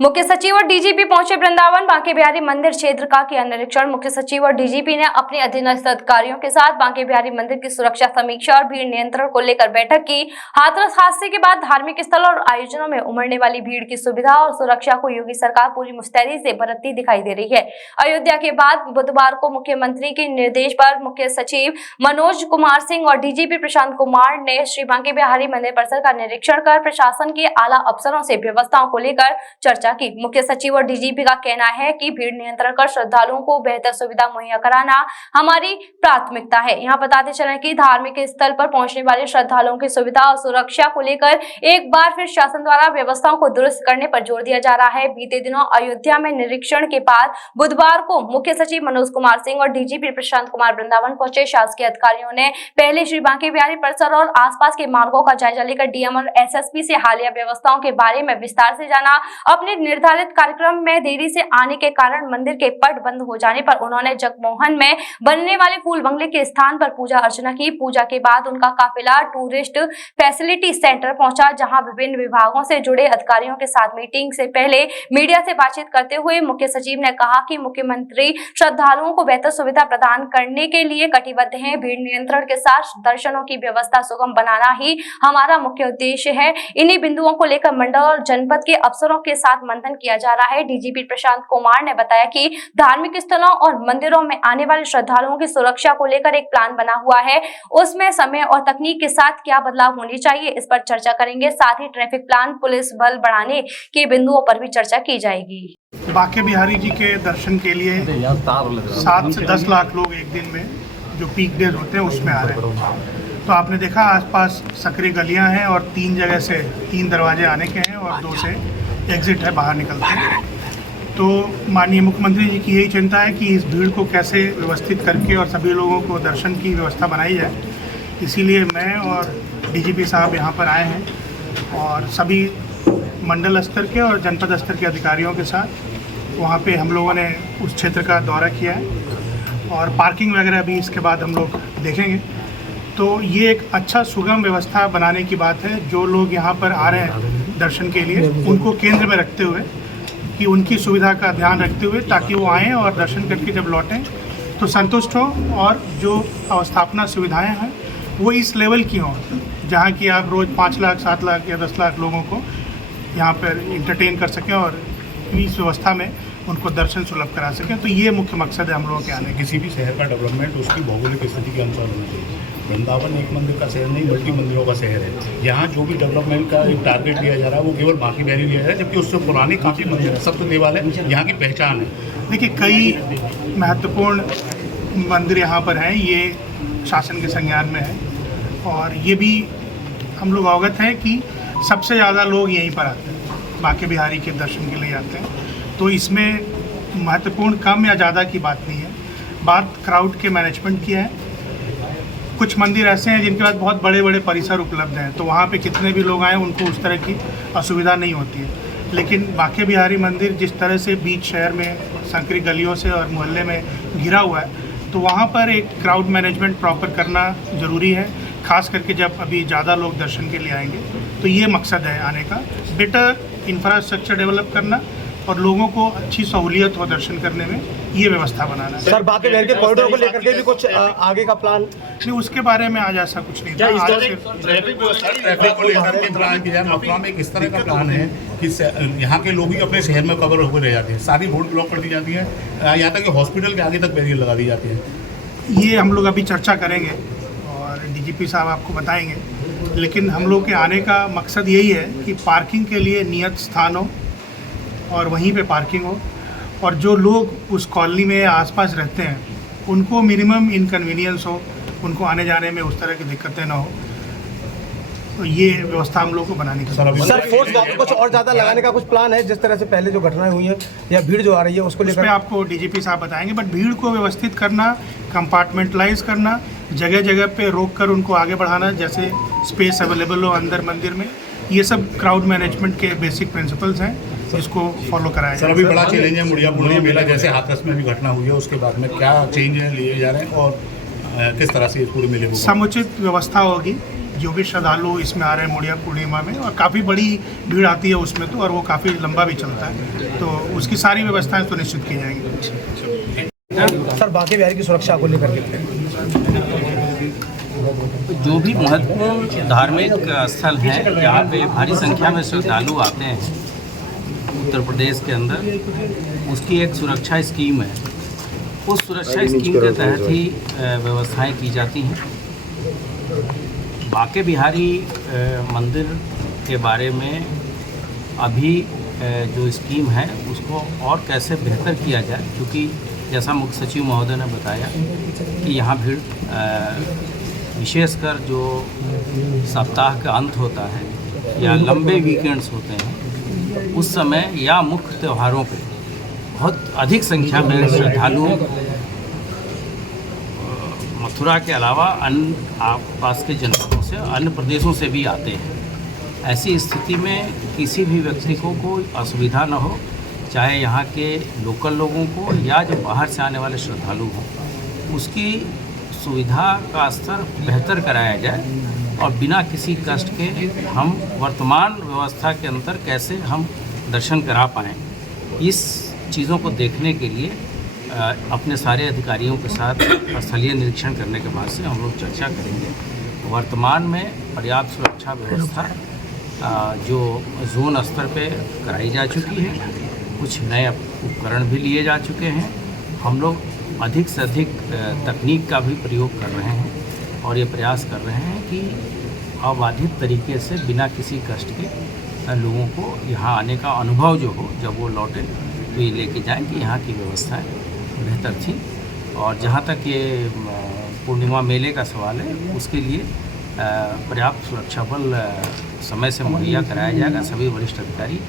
मुख्य सचिव और डीजीपी पहुंचे वृंदावन। बांके बिहारी मंदिर क्षेत्र का किया निरीक्षण। मुख्य सचिव और डीजीपी ने अपने अधीनस्थ अधिकारियों के साथ बांके बिहारी मंदिर की सुरक्षा समीक्षा और भीड़ नियंत्रण को लेकर बैठक की। हाथरस हादसे के बाद धार्मिक स्थल और आयोजनों में उमड़ने वाली भीड़ की सुविधा और सुरक्षा को योगी सरकार पूरी मुस्तैदी से बरतती दिखाई दे रही है। अयोध्या के बाद बुधवार को मुख्यमंत्री के निर्देश पर मुख्य सचिव मनोज कुमार सिंह और डीजीपी प्रशांत कुमार ने श्री बांके बिहारी मंदिर परिसर का निरीक्षण कर प्रशासन के आला अफसरों से व्यवस्थाओं को लेकर चर्चा की। मुख्य सचिव और डीजीपी का कहना है कि भीड़ नियंत्रण कर श्रद्धालुओं को बेहतर सुविधा मुहैया कराना हमारी प्राथमिकता है। यहाँ बताते चलें कि धार्मिक स्थल पर पहुंचने वाले श्रद्धालुओं की सुविधा और सुरक्षा को लेकर एक बार फिर शासन द्वारा व्यवस्थाओं को दुरुस्त करने पर जोर दिया जा रहा है। बीते दिनों अयोध्या में निरीक्षण के बाद बुधवार को मुख्य सचिव मनोज कुमार सिंह और डीजीपी प्रशांत कुमार वृंदावन पहुंचे। शासकीय अधिकारियों ने पहले श्री बांके बिहारी परिसर और आसपास के मार्गों का जायजा लेकर डीएम और एसएसपी से हालिया व्यवस्थाओं के बारे में विस्तार से जाना। अपने निर्धारित कार्यक्रम में देरी से आने के कारण मंदिर के पट बंद हो जाने पर उन्होंने जगमोहन में बनने वाले फूल बंगले के स्थान पर पूजा अर्चना की। पूजा के बाद उनका काफिला टूरिस्ट फैसिलिटी सेंटर पहुंचा, जहां विभिन्न विभागों से जुड़े अधिकारियों के साथ मीटिंग से पहले मीडिया से बातचीत करते हुए मुख्य सचिव ने कहा कि मुख्यमंत्री श्रद्धालुओं को बेहतर सुविधा प्रदान करने के लिए कटिबद्ध हैं। भीड़ नियंत्रण के साथ दर्शनों की व्यवस्था सुगम बनाना ही हमारा मुख्य उद्देश्य है। इन्हीं बिंदुओं को लेकर मंडल और जनपद के अफसरों के साथ मंथन किया जा रहा है। डीजीपी प्रशांत कुमार ने बताया कि धार्मिक स्थलों और मंदिरों में आने वाले श्रद्धालुओं की सुरक्षा को लेकर एक प्लान बना हुआ है। उसमें समय और तकनीक के साथ क्या बदलाव होने चाहिए, इस पर चर्चा करेंगे। साथ ही ट्रैफिक प्लान, पुलिस बल बढ़ाने के बिंदुओं पर भी चर्चा की जाएगी। बांके बिहारी जी के दर्शन के लिए 7 से 10 लाख लोग एक दिन में जो पीक डेज होते हैं उसमें आ रहे हैं। तो आपने देखा आसपास सकरी गलियां हैं और 3 जगह से 3 दरवाजे आने के हैं और 2 से एग्जिट है बाहर निकलते हैं। तो माननीय मुख्यमंत्री जी की यही चिंता है कि इस भीड़ को कैसे व्यवस्थित करके और सभी लोगों को दर्शन की व्यवस्था बनाई जाए। इसीलिए मैं और डीजीपी साहब यहाँ पर आए हैं और सभी मंडल स्तर के और जनपद स्तर के अधिकारियों के साथ वहाँ पे हम लोगों ने उस क्षेत्र का दौरा किया है और पार्किंग वगैरह भी इसके बाद हम लोग देखेंगे। तो ये एक अच्छा सुगम व्यवस्था बनाने की बात है। जो लोग यहाँ पर आ रहे हैं दर्शन के लिए उनको केंद्र में रखते हुए कि उनकी सुविधा का ध्यान रखते हुए ताकि वो आएँ और दर्शन करके जब लौटें तो संतुष्ट हो और जो अवस्थापना सुविधाएं हैं वो इस लेवल की हों जहाँ की आप रोज़ 5 लाख 7 लाख या 10 लाख लोगों को यहाँ पर इंटरटेन कर सकें और इस व्यवस्था में उनको दर्शन सुलभ करा सकें। तो ये मुख्य मकसद है हम लोगों के आने। किसी भी शहर का डेवलपमेंट उसकी भौगोलिक स्थिति के अनुसार होना चाहिए। वृंदावन एक मंदिर का शहर नहीं, मल्टी मंदिरों का शहर है। यहाँ जो भी डेवलपमेंट का एक टारगेट लिया जा रहा है वो केवल बांके बिहारी लिया जा रहा है, जबकि उससे पुराने काफ़ी मंदिर सप्त देवाल है, यहाँ की पहचान है। देखिए कई महत्वपूर्ण मंदिर यहाँ पर हैं, ये शासन के संज्ञान में है और ये भी हम लोग अवगत हैं कि सबसे ज़्यादा लोग यहीं पर आते हैं, बांके बिहारी के दर्शन के लिए आते हैं। तो इसमें महत्वपूर्ण कम या ज़्यादा की बात नहीं है, बात क्राउड के मैनेजमेंट की है। कुछ मंदिर ऐसे हैं जिनके पास बहुत बड़े बड़े परिसर उपलब्ध हैं, तो वहाँ पे कितने भी लोग आएँ उनको उस तरह की असुविधा नहीं होती है। लेकिन बांके बिहारी मंदिर जिस तरह से बीच शहर में संकरी गलियों से और मोहल्ले में घिरा हुआ है, तो वहाँ पर एक क्राउड मैनेजमेंट प्रॉपर करना ज़रूरी है, खास करके जब अभी ज़्यादा लोग दर्शन के लिए आएंगे। तो ये मकसद है आने का, बेटर इंफ्रास्ट्रक्चर डेवलप करना और लोगों को अच्छी सहूलियत हो दर्शन करने में, ये व्यवस्था बनाना है। सर बांके बिहारी के कॉरिडोर को लेकर के भी कुछ आगे का प्लान नहीं, उसके बारे में आज ऐसा कुछ नहीं था। ट्रैफिक को लेकर के प्लान किया जाए। मथुरा में एक इस तरह का प्लान है कि यहाँ के लोग ही अपने शहर में कवर होकर रह जाते हैं, सारी रोड ब्लॉक कर दी जाती है, यहाँ तक कि हॉस्पिटल के आगे तक बैरियर लगा दी जाती है। ये हम लोग अभी चर्चा करेंगे और डीजीपी साहब आपको बताएंगे। लेकिन हम लोग के आने का मकसद यही है कि पार्किंग के लिए नियत स्थान हो और वहीं पे पार्किंग हो और जो लोग उस कॉलोनी में आसपास रहते हैं उनको मिनिमम इनकन्वीनियंस हो, उनको आने जाने में उस तरह की दिक्कतें ना हो। तो ये व्यवस्था हम लोग को बनाने की। सर फोर्स कुछ और ज़्यादा लगाने का कुछ प्लान है, जिस तरह से पहले जो घटनाएं हुई हैं या भीड़ जो आ रही है उसको लेकर? आपको डीजीपी साहब बताएंगे, बट भीड़ को व्यवस्थित करना, कंपार्टमेंटलाइज करना, जगह जगह पे रोक कर उनको आगे बढ़ाना, जैसे स्पेस अवेलेबल हो अंदर मंदिर में, ये सब क्राउड मैनेजमेंट के बेसिक प्रिंसिपल्स हैं, इसको फॉलो कराया सर अभी बड़ा चैलेंज है मुड़िया मेला जैसे हाथरस में भी घटना हुई है, उसके बाद में क्या चेंज लिए जा रहे हैं और किस तरह से इस पूरे मेले को? समुचित व्यवस्था होगी, जो भी श्रद्धालु इसमें आ रहे हैं मुड़िया पूर्णिमा में, और काफ़ी बड़ी भीड़ आती है उसमें तो, और वो काफ़ी लंबा भी चलता है, तो उसकी सारी व्यवस्थाएं सुनिश्चित की जाएंगी। सर बांके बिहारी की सुरक्षा को लेकर के जो भी महत्वपूर्ण धार्मिक स्थल हैं जहाँ पे भारी संख्या में श्रद्धालु आते हैं उत्तर प्रदेश के अंदर, उसकी एक सुरक्षा स्कीम है। उस सुरक्षा स्कीम के तहत ही व्यवस्थाएं की जाती हैं। बांके बिहारी मंदिर के बारे में अभी जो स्कीम है उसको और कैसे बेहतर किया जाए, क्योंकि जैसा मुख्य सचिव महोदय ने बताया कि यहाँ भीड़ विशेषकर जो सप्ताह का अंत होता है या लंबे वीकेंड्स होते हैं उस समय या मुख्य त्योहारों पे बहुत अधिक संख्या में श्रद्धालु मथुरा के अलावा अन्य आसपास के जनपदों से, अन्य प्रदेशों से भी आते हैं। ऐसी स्थिति में किसी भी व्यक्ति को कोई असुविधा न हो, चाहे यहाँ के लोकल लोगों को या जो बाहर से आने वाले श्रद्धालु हों, उसकी सुविधा का स्तर बेहतर कराया जाए और बिना किसी कष्ट के हम वर्तमान व्यवस्था के अंदर कैसे हम दर्शन करा पाएँ, इस चीज़ों को देखने के लिए अपने सारे अधिकारियों के साथ स्थलीय निरीक्षण करने के बाद से हम लोग चर्चा करेंगे। वर्तमान में पर्याप्त सुरक्षा व्यवस्था जो जोन स्तर पे कराई जा चुकी है, कुछ नए उपकरण भी लिए जा चुके हैं। हम लोग अधिक से अधिक तकनीक का भी प्रयोग कर रहे हैं और ये प्रयास कर रहे हैं कि अबाधित तरीके से बिना किसी कष्ट के लोगों को यहाँ आने का अनुभव जो हो, जब वो लौटें तो ये लेके जाएं कि यहाँ की व्यवस्थाएं बेहतर थी। और जहाँ तक ये पूर्णिमा मेले का सवाल है, उसके लिए पर्याप्त सुरक्षा बल समय से मुहैया कराया जाएगा। सभी वरिष्ठ अधिकारी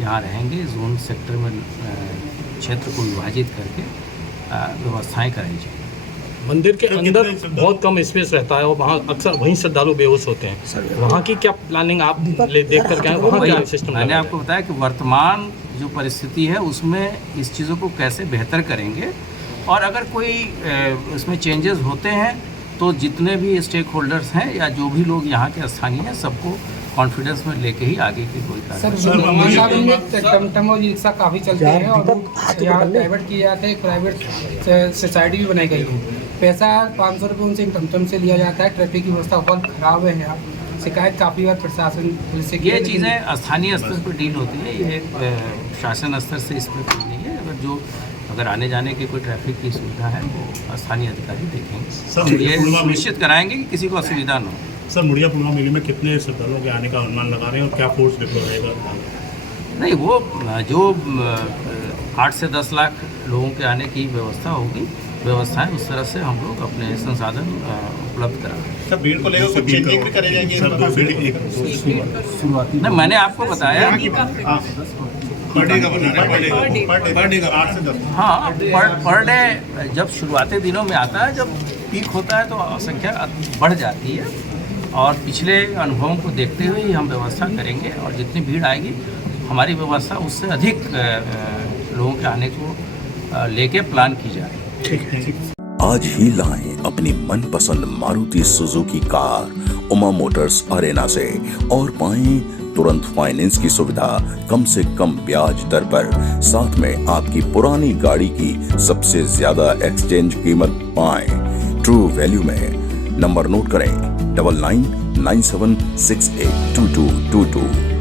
यहाँ रहेंगे, जोन सेक्टर में क्षेत्र को विभाजित करके व्यवस्थाएं कराई जाएंगी। मंदिर के अंदर बहुत कम स्पेस रहता है और वहाँ अक्सर वहीं श्रद्धालु बेहोश होते हैं। वहाँ की क्या प्लानिंग आप देख कर के वहाँ क्या सिस्टम? मैंने आपको बताया कि वर्तमान जो परिस्थिति है उसमें इस चीज़ों को कैसे बेहतर करेंगे, और अगर कोई इसमें चेंजेस होते हैं तो जितने भी स्टेक होल्डर्स हैं या जो भी लोग यहाँ के स्थानीय हैं, सबको कॉन्फिडेंस में लेके ही आगे की कोई टमटम और रिक्शा काफ़ी चलते हैं और यहाँ प्राइवेट किए जाते हैं, प्राइवेट सोसाइटी भी बनाई गई है। पैसा 500 रुपये उनसे टमटम से लिया जाता है। ट्रैफिक की व्यवस्था बहुत खराब है यहाँ, शिकायत काफ़ी बार प्रशासन से। ये चीज़ें स्थानीय स्तर पर डील होती है, ये शासन स्तर से इस पर कोई नहीं है। अगर आने जाने की कोई ट्रैफिक की सुविधा है वो स्थानीय अधिकारी देखेंगे, ये सुनिश्चित कराएंगे कि किसी को असुविधा न हो। सर मुड़िया पूर्णिमा मेले में कितने श्रद्धालुओं के आने का अनुमान लगा रहे हैं और क्या फोर्स डिप्लॉय रहेगा? नहीं, वो जो 8 से 10 लाख लोगों के आने की व्यवस्था होगी, व्यवस्थाएं उस तरह से हम लोग अपने संसाधन उपलब्ध कराएंगे। सर भीड़ को लेकर कुछ चेंजिंग भी करे जाएंगे? नहीं, मैंने आपको बताया कि पर डे का बनाना है, पर डे का 8 से 10। हाँ, पर डे जब शुरुआती दिनों में आता है, जब पीक होता है तो संख्या बढ़ जाती है, और पिछले अनुभवों को देखते हुए ही हम व्यवस्था करेंगे और जितनी भीड़ आएगी हमारी व्यवस्था उससे अधिक लोगों के आने को लेके प्लान की जाए। आज ही लाएं अपनी मनपसंद Maruti Suzuki car Uma Motors Arena से और पाएं तुरंत फाइनेंस की सुविधा कम से कम ब्याज दर पर, साथ में आपकी पुरानी गाड़ी की सबसे ज्यादा एक्सचेंज कीमत पाएं ट्रू वैल्यू में। नंबर नोट करें 9997682222।